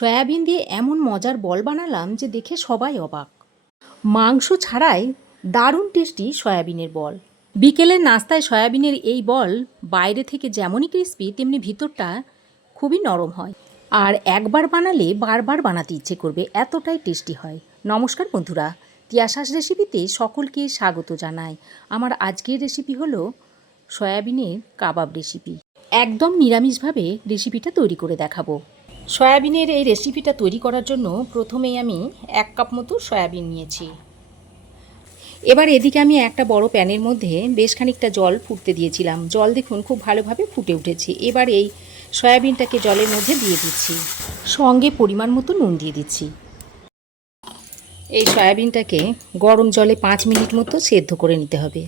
Soybean দিয়ে এমন মজার বল বানালাম যে দেখে সবাই অবাক। মাংস ছাড়াই দারুণ টেস্টি সয়াবিনের বল। বিকেলের নাস্তায় সয়াবিনের এই বল বাইরে থেকে যেমনই ক্রিস্পি তেমনি ভিতরটা খুবই নরম হয়, আর একবার বানালে বারবার বানাতে ইচ্ছে করবে, এতটাই টেস্টি হয়। নমস্কার বন্ধুরা, তিয়াশাস রেসিপিতে সকলকে স্বাগত জানাই। আমার আজকের রেসিপি হলো সয়াবিনের কাবাব রেসিপি। একদম নিরামিষভাবে রেসিপিটা তৈরি করে দেখাবো। সয়াবিনের এই রেসিপিটা তৈরি করার জন্য প্রথমেই আমি 1 কাপ মতো সয়াবিন নিয়েছি। এবার এদিকে আমি একটা বড় প্যানের মধ্যে বেশ খানিকটা জল ফুটতে দিয়েছিলাম। জল দেখুন খুব ভালোভাবে ফুটে উঠেছে। এবার এই সয়াবিনটাকে জলের মধ্যে দিয়ে দিচ্ছি, সঙ্গে পরিমাণ মতো নুন দিয়ে দিচ্ছি। এই সয়াবিনটাকে গরম জলে 5 মিনিট মতো সেদ্ধ করে নিতে হবে।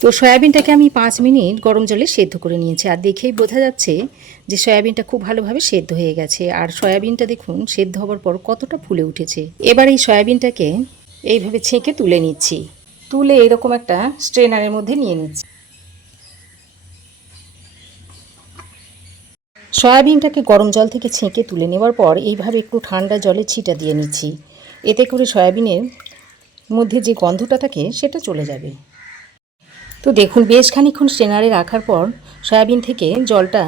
তো সয়াবিনটাকে আমি 5 মিনিট গরম জলে সেদ্ধ করে নিয়েছি, আর দেখেই বোঝা যাচ্ছে যে সয়াবিনটা খুব ভালোভাবে সেদ্ধ হয়ে গেছে। আর সয়াবিনটা দেখুন সেদ্ধ হওয়ার পর কতটা ফুলে উঠেছে। এবার এই সয়াবিনটাকে এইভাবে ছেঁকে তুলে নিচ্ছি। তুলে এরকম একটা স্ট্রেনারের মধ্যে নিয়ে নিচ্ছি। সয়াবিনটাকে গরম জল থেকে ছেঁকে তুলে নেওয়ার পর এইভাবে একটু ঠান্ডা জলে ছিটা দিয়ে নিচ্ছি। এতে করে সয়াবিনের মধ্যে যে গন্ধটা থাকে সেটা চলে যাবে। তো দেখুন বেশ খানিকক্ষণ স্ট্রেনারে রাখার পর সয়াবিন থেকে জলটা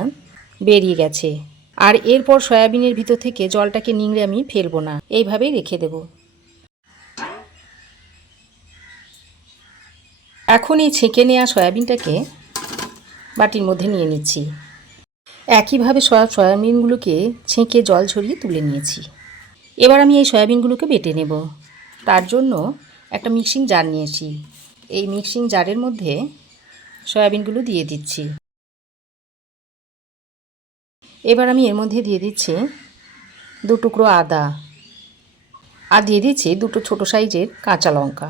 বেরিয়ে গেছে। আর এরপর সয়াবিনের ভিতর থেকে জলটাকে নিংড়ে আমি ফেলবো না, এইভাবেই রেখে দেব। এখন এই ছেঁকে নেওয়া সয়াবিনটাকে বাটির মধ্যে নিয়ে নিচ্ছি। একইভাবে সয়াবিনগুলোকে ছেঁকে জল ঝরিয়ে তুলে নিয়েছি। এবার আমি এই সয়াবিনগুলোকে বেটে নেব। তার জন্য একটা মিক্সিং জার নিয়েছি। এই মিক্সিং জারের মধ্যে সয়াবিনগুলো দিয়ে দিচ্ছি। এবার আমি এর মধ্যে দিয়ে দিচ্ছি 2 টুকরো আদা, আর দিয়ে দিচ্ছি 2টো ছোটো সাইজের কাঁচা লঙ্কা।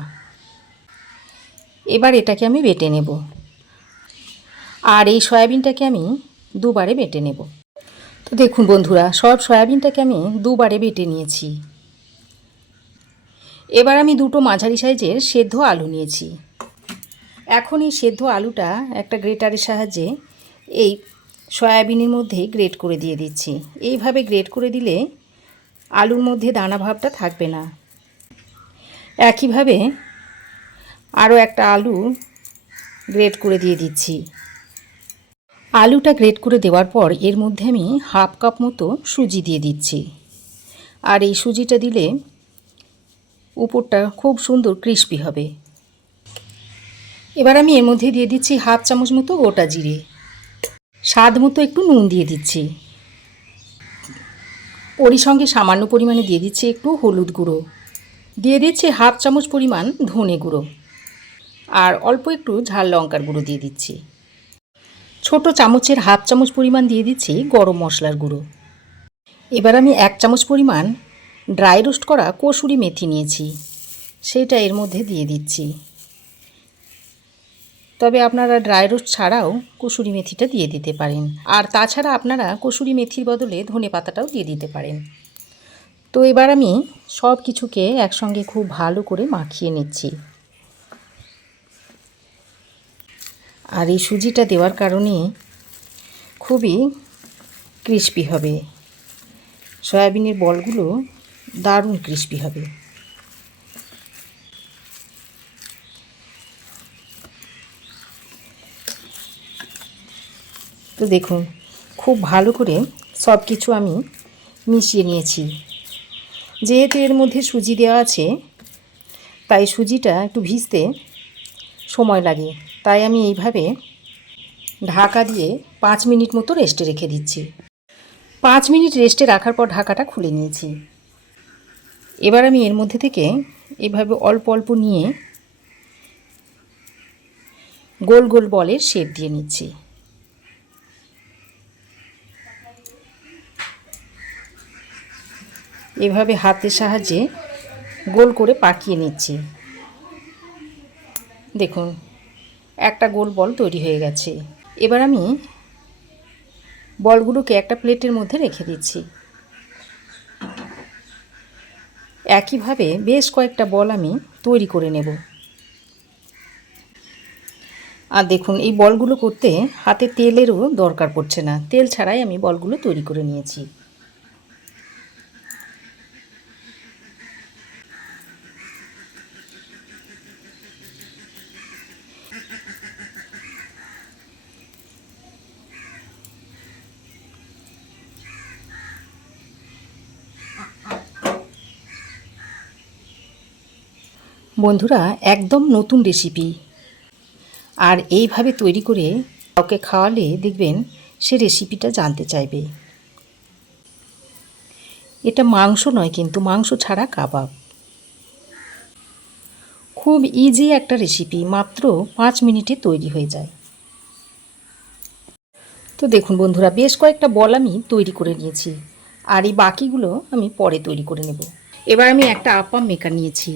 এবার এটাকে আমি বেটে নেব, আর এই সয়াবিনটাকে আমি 2 বারে বেটে নেব। তো দেখুন বন্ধুরা, সব সয়াবিনটাকে আমি 2 বারে বেটে নিয়েছি। এবার আমি 2টো মাঝারি সাইজের সেদ্ধ আলু নিয়েছি। এখন এই সেদ্ধ আলুটা একটা গ্রেটারের সাহায্যে এই সয়াবিনের মধ্যে গ্রেট করে দিয়ে দিচ্ছি। এইভাবে গ্রেট করে দিলে আলুর মধ্যে দানা ভাবটা থাকবে না। একইভাবে আরও একটা আলু গ্রেট করে দিয়ে দিচ্ছি। আলুটা গ্রেট করে দেওয়ার পর এর মধ্যে আমি 1/2 কাপ মতো সুজি দিয়ে দিচ্ছি। আর এই সুজিটা দিলে উপরটা খুব সুন্দর ক্রিস্পি হবে। এবার আমি এর মধ্যে দিয়ে দিচ্ছি 1/2 চামচ মতো গোটা জিরে, স্বাদ মতো একটু নুন দিয়ে দিচ্ছি। ওরই সঙ্গে সামান্য পরিমাণে দিয়ে দিচ্ছি একটু হলুদ গুঁড়ো, দিয়ে দিচ্ছি 1/2 চামচ পরিমাণ ধনে গুঁড়ো, আর অল্প একটু ঝাল লঙ্কার গুঁড়ো দিয়ে দিচ্ছি। ছোট চামচের 1/2 চামচ পরিমাণ দিয়ে দিচ্ছি গরম মশলার গুঁড়ো। এবার আমি 1 চামচ পরিমাণ ড্রাই রোস্ট করা কসুরি মেথি নিয়েছি, সেটা এর মধ্যে দিয়ে দিচ্ছি। তবে আপনারা ড্রাই রোস্ট ছাড়াও কসুরি মেথিটা দিয়ে দিতে পারেন, আর তাছাড়া আপনারা কসুরি মেথির বদলে ধনে পাতাটাও দিয়ে দিতে পারেন। তো এবার আমি সব কিছুকে একসঙ্গে খুব ভালো করে মাখিয়ে নিচ্ছি। আর এই সুজিটা দেওয়ার কারণে খুবই ক্রিস্পি হবে, সয়াবিনের বলগুলো দারুণ ক্রিস্পি হবে। তো দেখুন খুব ভালো করে সব কিছু আমি মিশিয়ে নিয়েছি। যেহেতু এর মধ্যে সুজি দেওয়া আছে তাই সুজিটা একটু ভিজতে সময় লাগে, তাই আমি এইভাবে ঢাকা দিয়ে 5 মিনিট মতো রেস্টে রেখে দিচ্ছি। 5 মিনিট রেস্টে রাখার পর ঢাকাটা খুলে নিয়েছি। এবার আমি এর মধ্যে থেকে এভাবে অল্প অল্প নিয়ে গোল গোল বলের শেপ দিয়ে নিচ্ছি। এভাবে হাতের সাহায্যে গোল করে পাকিয়ে নিচ্ছি। দেখুন একটা গোল বল তৈরি হয়ে গেছে। এবার আমি বলগুলোকে একটা প্লেটের মধ্যে রেখে দিচ্ছি। একইভাবে বেশ কয়েকটা বল আমি তৈরি করে নেব। আর দেখুন এই বলগুলো করতে হাতে তেলেরও দরকার পড়ছে না, তেল ছাড়াই আমি বলগুলো তৈরি করে নিয়েছি। বন্ধুরা, একদম নতুন রেসিপি, আর এইভাবে তৈরি করে কাউকে খাওয়ালে দেখবেন সে রেসিপিটা জানতে চাইবে। এটা মাংস নয়, কিন্তু মাংস ছাড়া কাবাব। খুব ইজি একটা রেসিপি, মাত্র 5 মিনিটে তৈরি হয়ে যায়। তো দেখুন বন্ধুরা, বেশ কয়েকটা বল আমি তৈরি করে নিয়েছি, আর এই বাকিগুলো আমি পরে তৈরি করে নেব। এবার আমি একটা আপ্পাম মেকার নিয়েছি।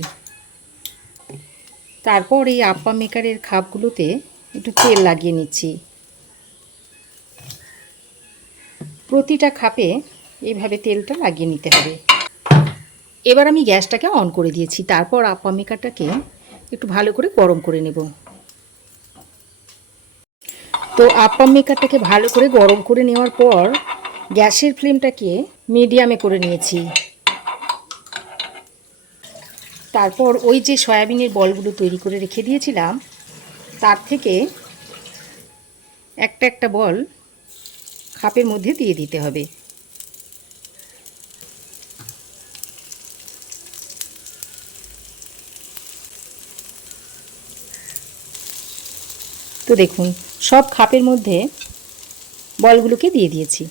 তারপর এই আপ্পাম মেকারের খাপগুলোতে একটু তেল লাগিয়ে নিচ্ছি। প্রতিটা খাপে এইভাবে তেলটা লাগিয়ে নিতে হবে। এবার আমি গ্যাসটাকে অন করে দিয়েছি। তারপর আপ্পাম মেকারটাকে একটু ভালো করে গরম করে নেব। তো আপ্পাম মেকারটাকে ভালো করে গরম করে নেওয়ার পর গ্যাসের ফ্লেমটাকে মিডিয়ামে করে নিয়েছি। তারপর ওই যে সয়াবিনের বলগুলো তৈরি করে রেখে দিয়েছিলাম, তার থেকে একটা একটা বল খাপের মধ্যে দিয়ে দিতে হবে। তো দেখুন, সব খাপের মধ্যে বলগুলোকে দিয়ে দিয়েছি।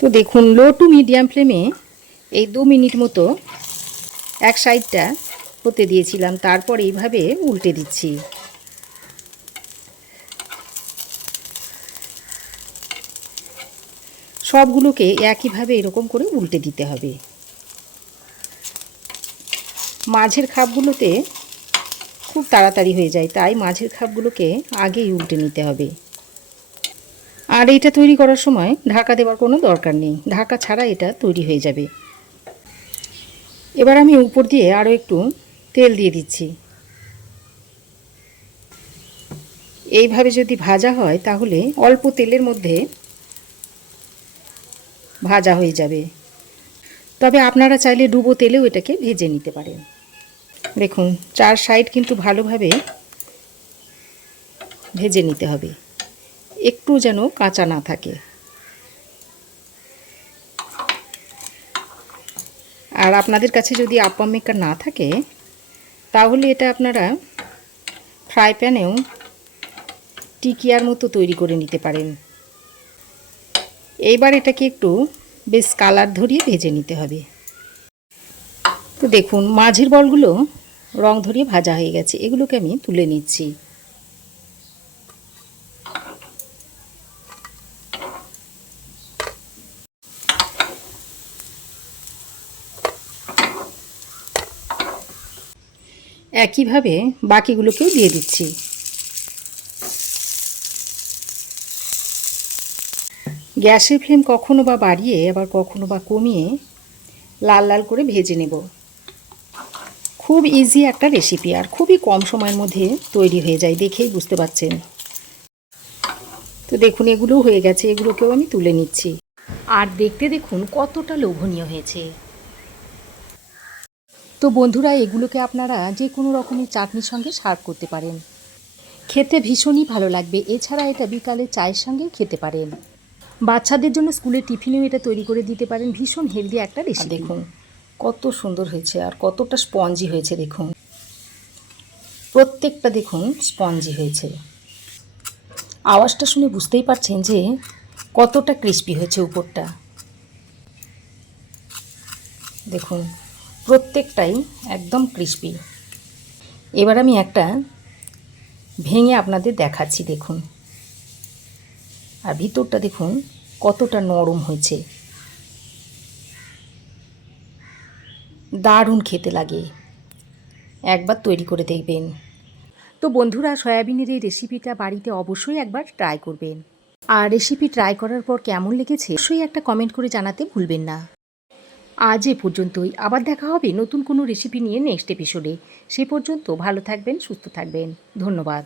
তো দেখুন, লো টু মিডিয়াম ফ্লেমে এই 2 মিনিট মতো এক সাইডটা হতে দিয়েছিলাম। তারপর এইভাবে উল্টে দিচ্ছি। সবগুলোকে একইভাবে এরকম করে উল্টে দিতে হবে। মাঝের খাপগুলোতে খুব তাড়াতাড়ি হয়ে যায়, তাই মাঝের খাপগুলোকে আগেই উল্টে নিতে হবে। আর এটা তৈরি করার সময় ঢাকা দেওয়ার কোনো দরকার নেই, ঢাকা ছাড়া এটা তৈরি হয়ে যাবে। এবার আমি উপর দিয়ে আরও একটু তেল দিয়ে দিচ্ছি। এইভাবে যদি ভাজা হয় তাহলে অল্প তেলের মধ্যে ভাজা হয়ে যাবে। তবে আপনারা চাইলে ডুবো তেলেও এটাকে ভেজে নিতে পারেন। দেখুন, 4 সাইড কিন্তু ভালোভাবে ভেজে নিতে হবে, একটু যেন কাঁচা না থাকে। আর আপনাদের কাছে যদি আপ্পাম মেকার না থাকে তাহলে এটা আপনারা ফ্রাই প্যানেও টিকিয়ার মতো তৈরি করে নিতে পারেন। এইবার এটাকে একটু বেশ কালার ধরিয়ে ভেজে নিতে হবে। তো দেখুন, মাঝের বলগুলো রং ধরিয়ে ভাজা হয়ে গেছে, এগুলোকে আমি তুলে নিচ্ছি। একইভাবে বাকিগুলোকেও দিয়ে দিচ্ছি। গ্যাসের ফ্লেম কখনো বা বাড়িয়ে আবার কখনো বা কমিয়ে লাল লাল করে ভেজে নেব। খুব ইজি একটা রেসিপি, আর খুবই কম সময়ের মধ্যে তৈরি হয়ে যায়, দেখেই বুঝতে পারছেন। তো দেখুন, এগুলোও হয়ে গেছে, এগুলোকেও আমি তুলে নিচ্ছি। আর দেখতে দেখুন কতটা লোভনীয় হয়েছে। তো বন্ধুরা, এগুলোকে আপনারা যে কোনো রকমের চাটনির সঙ্গে সার্ভ করতে পারেন, খেতে ভীষণই ভালো লাগবে। এছাড়া এটা বিকালে চায়ের সঙ্গেও খেতে পারেন। বাচ্চাদের জন্য স্কুলের টিফিনেও এটা তৈরি করে দিতে পারেন। ভীষণ হেলদি একটা রেসিপি। দেখুন কত সুন্দর হয়েছে, আর কতটা স্পঞ্জি হয়েছে। দেখুন প্রত্যেকটা, দেখুন স্পঞ্জি হয়েছে। আওয়াজটা শুনে বুঝতেই পারছেন যে কতটা ক্রিস্পি হয়েছে উপরটা। দেখুন প্রত্যেকটাই একদম ক্রিস্পি। এবার আমি একটা ভেঙে আপনাদের দেখাচ্ছি। দেখুন, আর ভিতরটা দেখুন কতটা নরম হয়েছে, দারুণ খেতে লাগে। একবার তৈরি করে দেখবেন। তো বন্ধুরা, সয়াবিনের এই রেসিপিটা বাড়িতে অবশ্যই একবার ট্রাই করবেন। আর রেসিপি ট্রাই করার পর কেমন লেগেছে অবশ্যই একটা কমেন্ট করে জানাতে ভুলবেন না। আজ এ পর্যন্তই, আবার দেখা হবে নতুন কোনো রেসিপি নিয়ে নেক্সট এপিসোডে। সে পর্যন্ত ভালো থাকবেন, সুস্থ থাকবেন। ধন্যবাদ।